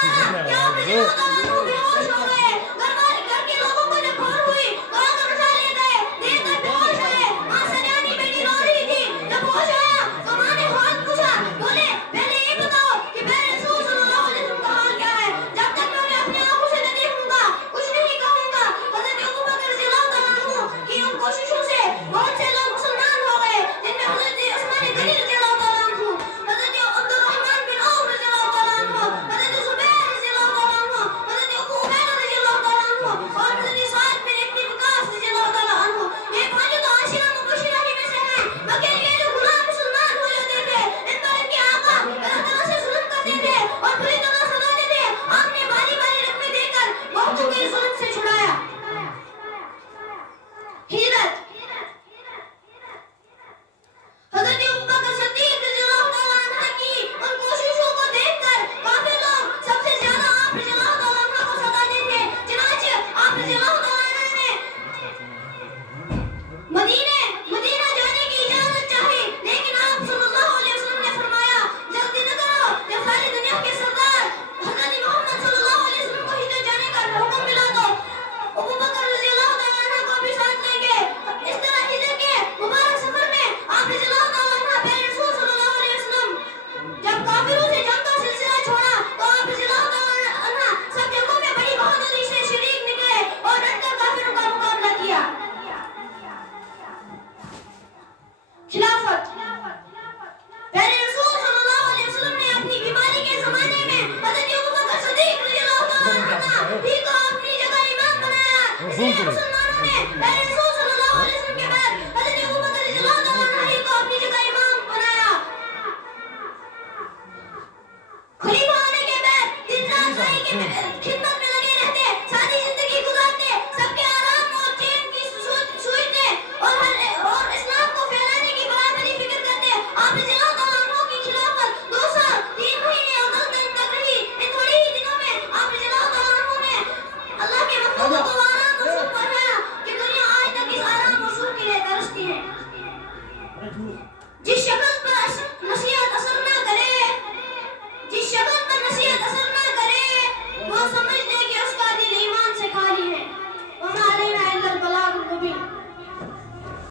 मारा कि आप रज़ियल्लाहु ताला अन्हु बेहोश हो गए। घर के लोगों को जब खबर हुई तो आकर उठा ले गए, देखकर बेहोश हुए। माँ सरियानी बेटी रो रही थी। जब होश आया तो माँ ने हाल पूछा, बोले पहले ये बताओ कि मेरे रसूल सल्लल्लाहु अलैहि वसल्लम का हाल क्या है। जब तक मैं उन्हें अपनी आंखों से न देखूंगा कुछ नहीं कहूंगा। हज़रत अबू बकर रज़ियल्लाहु ताला अन्हु की उन कोशिशों से बहुत से लोग मुसलमान हो गए, जिनमें हज़रत उस्मान गनी रज़ियल्लाहु ताला अन्हु, हज़रत अब्दुर्रहमान बिन औफ रज़ियल्लाहु ताला अन्हु, हज़रत ज़ुबैर रज़ियल्लाहु ताला अन्हु, हज़रत अबू उबैदा रज़ियल्लाहु ताला अन्हु और हज़रत साद बिन इब्न वक़ास रज़ियल्लाहु ताला अन्हु। ये पांचों तो आशिरा मुबश्शिरा ही में से हैं, मगर ये जो गुलाम मुसलमान हो जाते थे, इन पर इनके आका अल्लाह ताला से जुल्म करते थे और बुरी तरह सताते थे। आपने बारी बारी रकमें देकर बहुतों को इस जुल्म से छुड़ाया। हिजरत, हज़रत अबू बकर सिद्दीक़ रज़ियल्लाहु ताला अन्हु की उन कोशिशों को देखकर काफिर लोग सबसे ज्यादा आप रज़ियल्लाहु ताला अन्हु को सताते थे। चनांचे आप रज़ियल्लाहु ताला अन्हु ने मदीना जाने की इजाजत चाही, लेकिन आप सल्लल्लाहु अलैहि वसल्लम ने फरमाया जल्दी न करो। जब सारी दुनिया के सरदार हज़रत मोहम्मद सल्लल्लाहु अलैहि वसल्लम को हिजरत जाने का हुक्म मिला तो अबू बकर रज़ियल्लाहु ताला अन्हु को भी साथ ले गए। इस तरह हिजरत के मुबारक सफर में आप रज़ियल्लाहु ताला अन्हु प्यारे रसूल सल्लल्लाहु अलैहि वसल्लम जब काफिरों से जंग का सिलसिला छोड़ा तो आप रज़ियल्लाहु ताला अन्हु सब जंगों में बड़ी बहादुरी से शरीक निकले और डटकर काफिरों का मुकाबला किया। खिलाफत, प्यारे रसूल सल्लल्लाहु अलैहि वसल्लम ने अपनी बीमारी के ज़माने में हज़रत अबू बकर सिद्दीक़ रज़ियल्लाहु ताला अन्हु ही को अपनी जगह इमाम बनाया। इसलिए मुसलमानों ने प्यारे रसूल सल्लल्लाहु अलैहि वसल्लम के बाद हज़रत अबू बकर रज़ियल्लाहु ताला अन्हु ही को अपनी जगह इमाम बनाया। खलीफा होने के बाद दिन रात भाई के